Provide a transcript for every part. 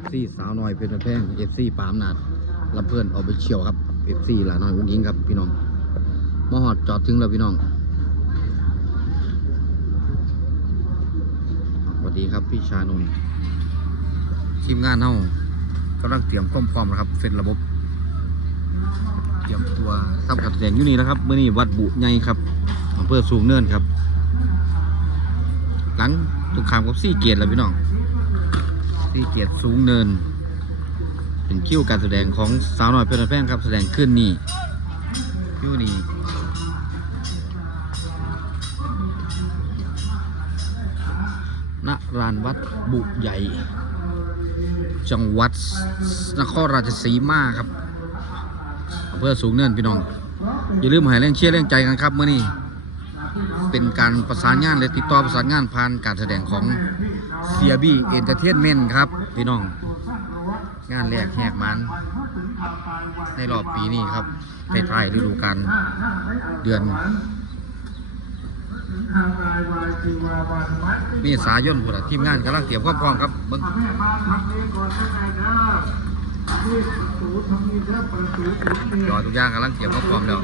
FC สาวน้อยเพชรแพง FC ปามนาดลำเพื่อนออกไปเชียวครับ FC หลาน้อยวุ้งยิงครับพี่น้องมาหอดจอดถึงแล้วพี่น้องสวัสดีครับพี่ชานนท์ทีมงานเฮากำลังเตรียมความพร้อมนะครับเสร็จระบบเตรียมตัวทำการแสงอยู่นี่นะครับเมื่อนี้วัดบุใหญ่ครับอำเภอสูงเนินครับ หลังตรงขามกับซี่เกียรติแล้วพี่น้อง ซีเกียรติสูงเนิน เป็นคิวการแสดงของสาวน้อยเพลินแพงครับแสดงขึ้นนี่คิวนี่ณรานวัดบุใหญ่ จังหวัดนครราชสีมาครับอำเภอสูงเนินพี่น้อง อย่าลืมให้แรงเชียร์แรงใจกันครับเมื่อนี้เป็นการประสานงานและติดต่อประสานงานผ่านการแสดงของ เซียบี้เอนเตอร์เทนเมนต์ครับ พี่น้อง งานแรกแหกมัน ในรอบปีนี้ครับในท้ายฤดูกาลเดือนมีสายนพุ่นน่ะทีมงานกำลังเตรียมความพร้อมครับบิ่งรอทุกอย่างกำลังเตรียมความพร้อมแล้ว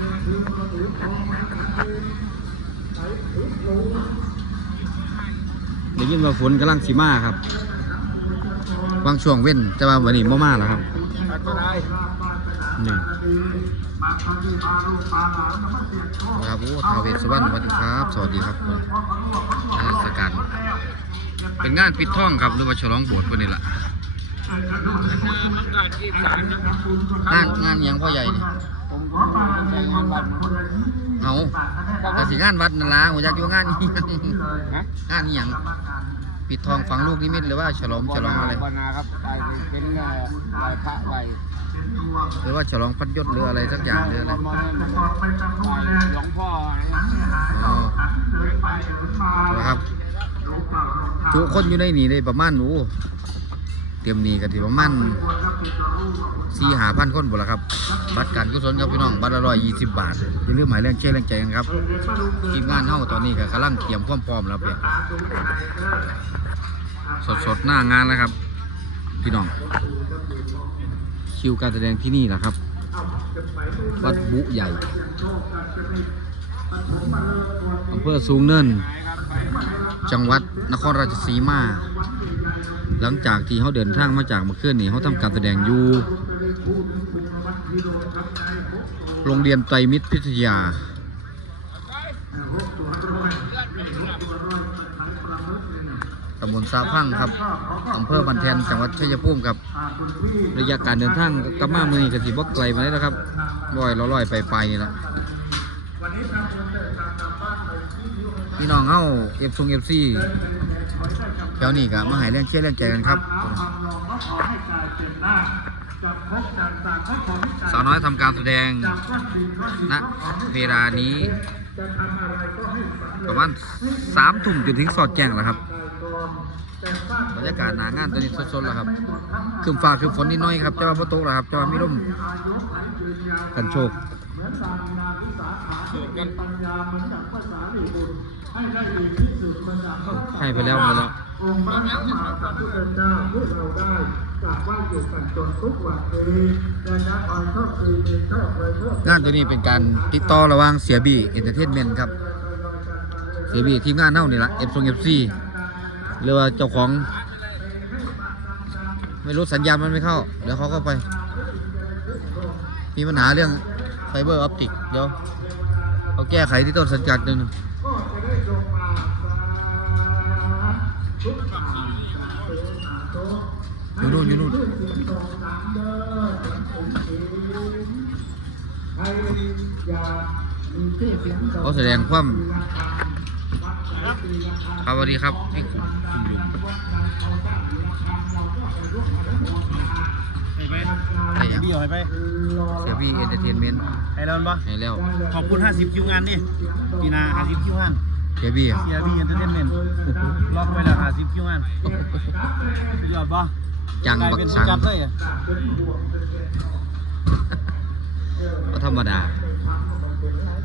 ได้ยินว่าฝนกำลังสิมาครับบางช่วงเว้นแต่ว่าวันนี้บ่มาแล้วครับนี่ครับโอ้ทาวเวสสวรรณสวัสดีครับ สวัสดีครับเทศกาลเป็นงานปิดท่องครับหรือว่าฉลองโบสถ์วันนี้ล่ะงานงานยังพ่อใหญ่นี่เอาแต่สิงานวัดนั่นละผมอยากอยู่งานนี้งานนี้ยัง ปิดทองฝังลูกนิมิตหรือว่าฉลองฉลองอะไรบนาครับไปเป็นเอ่อไหว้พระไหวหรือว่าฉลองพัดยศหรืออะไรสักอย่างหรืออะไรมอนั่นไหว้หลวงพ่อนะครับอ๋อนะครับจุคนอยู่ในนี่ในประมาณหนูเตรียมนีกันที่ประมาณสี่หาพันคนหมดแล้วครับ บัตรการกุศลครับพี่น้อง บัตรละร้อยยี่สิบบาทอย่าลืมหมายเลขเชื่อแรงใจกันครับ ทีมงานเฮาตอนนี้ก็กำลังเตรียมความพร้อมแล้วเพียสดๆหน้างานแล้วครับ พี่น้อง คิวการแสดงที่นี่แหละครับ วัดบุใหญ่ อำเภอสูงเนิน จังหวัดนครราชสีมา หลังจากที่เขาเดินทางมาจากเมื่อคืนนี้เขาทำการแสดงอยู่โรงเรียนไตรมิตรพิทยา ตำบลสาพังครับ อำเภอบันแทน จังหวัดชัยภูมิครับ ระยะการเดินทางกลับมามือนี้ก็สิบ่ไกลมาได้แล้วครับร้อยลอยไปไปนี่ละ พี่น้องเฮาเอฟซงเอฟซีแถวนี้ก็มาให้เรื่องเชื่อเรื่องใจกันครับสาวน้อยทำการแสดงณเวลานี้ ประมาณสามทุ่มจนถึงสอดแจ้งแล้วครับบรรยากาศหนางานตอนนี้สดๆแล้วครับคือฟ้าคือฝนนิดหน้อยครับจะว่าฝนตกแล้วครับจะว่ามีลมกันโชค ให้ไปแล้วหมดแล้วองค์พระสัมมาสัมพุทธเจ้าพวกเราได้กราบไหว้อยู่กันจนทุกวันนี้และนะคอยโชคดีมีโชคเลยโชคงานตัวนี้เป็นการติดต่อระหว่างเสียบีเอนเตอร์เทนเมนต์ครับเสียบีทีมงานเน่านี่ละเอฟซงเอฟซีหรือว่าเจ้าของไม่รู้สัญญาณมันไม่เข้า เดี๋ยวเขาเข้าไป มีปัญหาเรื่อง ไฟเบอร์ออปติกเดี๋ยวเขาแก้ไขที่ต้นสัญญาณนึงอยู่นู่นอยู่นู่นเขาแสดงความครับสวัสดีครับนี่คุณคุณลุง อะไรอย่างพี่เอาไปเสียบีเอนเตอร์เทนเมนต์ให้เราปะให้แล้วขอบคุณ 50 คิวงานนี่ปีหนา50 คิวงานเสียบีเสียบีเอนเตอร์เทนเมนต์ล็อกไว้แล้ว50 คิวงานสุดยอดปะจังกลายบักเป็นสังผู้จัดเลยอะก็ธรรมดา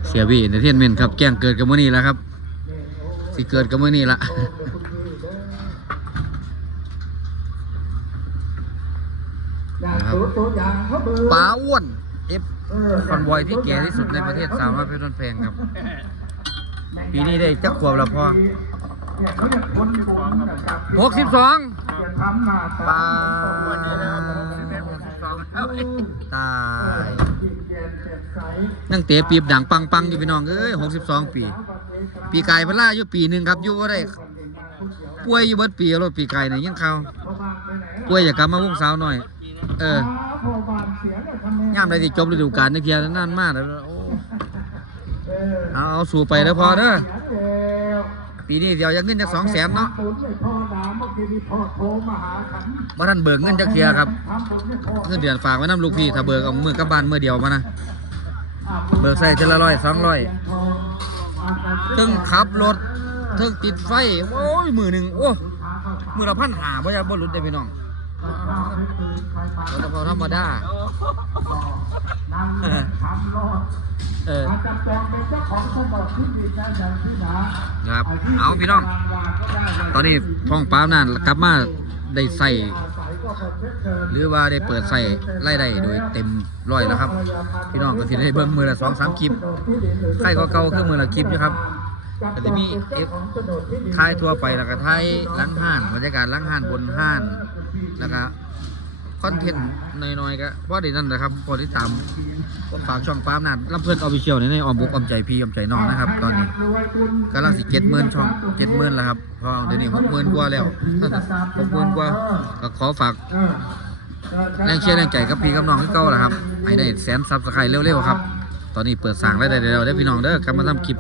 เสียบีเอนเตอร์เทนเมนต์ครับ แกล้งเกิดกับมื่อนี้แล้วครับสิเกิดกับมื่อนี้ละ อย่าง นะครับตัวตัวอย่างเขาเบอร์ป้าอ้วนเอฟเออคอนวอยที่แก่ที่สุดในประเทศสาวน้อยเพชรบ้านแพงครับปีนี้ได้จักขวบแล้วพ่อเนี่ยเขาจะพ้นบุญนะครับหกสิบสองจะทำหน้าตาปาวันนี้นะครับผมสิบเอ็ดหกสิบสองแล้วตายยิ้มแย้มแจ่มใสนั่งเตะปีบดังปังปังอยู่พี่น้องเอ้ยหกสิบสองปี ปีกายพล่าอยู่ปีหนึ่งครับอยู่ก็ได้ป่วยอยู่เบิดปีแล้วปีกายเนี่ยยังเขาป่วยอยากกลับมาวงสาวหน่อย เออพอบานเสียเนี่ยทำไมย่ามได้ที่จบฤดูกาลนักเรียนนานมากแล้วโอ้เออเอาเอาสู่ไปแล้วพอเด้อเสียแล้วปีนี้เดี๋ยวยังเงินจากสองแสนเนาะทำบุญไม่พอน้ำเมื่อกี้นี่พ่อโทรมาหาฉันบ่ท่านเบิกเงินจากเทียครับทำบุญไม่พอเงินเดือนฝากไว้น้ำลูกพี่ ถ้าเบิกเอามือกลับบ้านมือเดียวมานะ เบิกใส่เทอละร้อยสองร้อยถึงขับรถถึงติดไฟ โอ้ยมือหนึ่งโอ้ มือละพันหาบ่จะบ่หลุดได้พี่น้องเราพอธรรมดาเออเอออาจจะจองเป็นเจ้าของสมบัติที่มีการจัดที่นาครับ เอาพี่น้อง ตอนนี้ท้องป้านั่นกลับมาได้ใส่หรือว่าได้เปิดใส่ไล่ได้โดยเต็มร้อยแล้วครับ พี่น้องก็สิได้เบิ่งมือละสองสามคลิปใครก็เก่าคือมือละคลิปอยู่ครับก็จะมีเอฟท้ายทั่วไปแล้วก็ท้ายล้างห้านบรรยากาศล้างห้านบนห้าน แล้วก็คอนเทนต์น้อยๆก็พอได้นั่นนะครับพอที่ตามฝากช่องปาล์มนั่นลำเพื่อนออฟฟิเชียลในออมบุกออมใจพี่ออมใจน้องนะครับ ตอนนี้กำลังสิเจ็ดหมื่นช่องเจ็ดหมื่นแล้วครับเพอเดี๋ยวนี้หกหมื่นกว่าแล้วหกหมื่นกว่าก็ขอฝากแรงเชียร์แรงใจกับพี่กับน้องที่เก่าแหละครับให้ได้แสนซับสไครต์เร็วๆครับ ตอนนี้เปิดสั่งได้เร็วได้พี่น้องเด้อกลับมาทำคลิป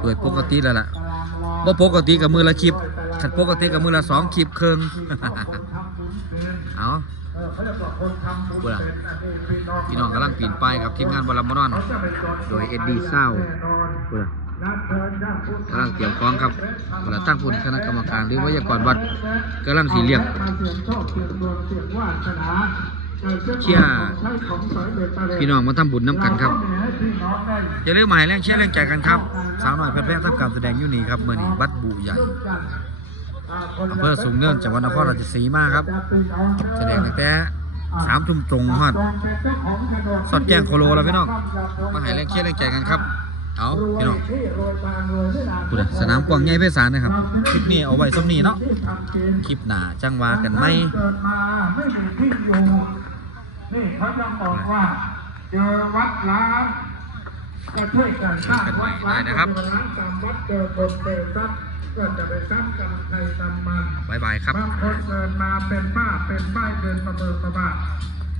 โดยปกติแล้วล่ะบ่าปกติกับมือละคลิปขัดปกติกับมือละสองคลิปเครึ่ง เอาพูดล่ะพี่น้องกำลังปีนป้ายกับทีมงานบอลลัมบอนอนโดยเอ็ดดี้เศร้าพูดล่ะ กำลังเตรียมของครับพูดล่ะตั้งผู้คณะกรรมการหรือวิทยากรวัดกำลังสีเลี้ยง เชียร์ พี่น้องมาทำบุญน้ำกันครับ อย่าลืมหมายแรงเชียร์แรงใจกันครับ สาวน้อยแพทย์แพทย์ทำการแสดงอยู่นี่ครับเมื่อนี้วัดบุใหญ่ อำเภอสูงเนินจังหวัดนครราชสีมาครับแสดงตั้งแต่สามทุ่มตรงฮอดสอดแจ้งโคโลแล้วพี่น้องมาให้แรงเชียร์แรงใจกันครับ เอาพี่น้องพูเลยสนามกว้างใหญ่ไพศานะครับคลิปนี้เอาไว้สำนีเนาะคลิปหนาจังวากันไหมเกิดมาไม่มีที่อยู่นี่เขายังบอกว่าเจอวัดล้าง ก็ช่วยกันสร้างวัดได้นะครับตามวัดเจอคนเจอทรัพย์ก็จะไปสร้างกรรมใครกรรมมันบายบายครับบางคนเกิดมาเป็นป้าเป็นป้ายเดินประเมินประบาท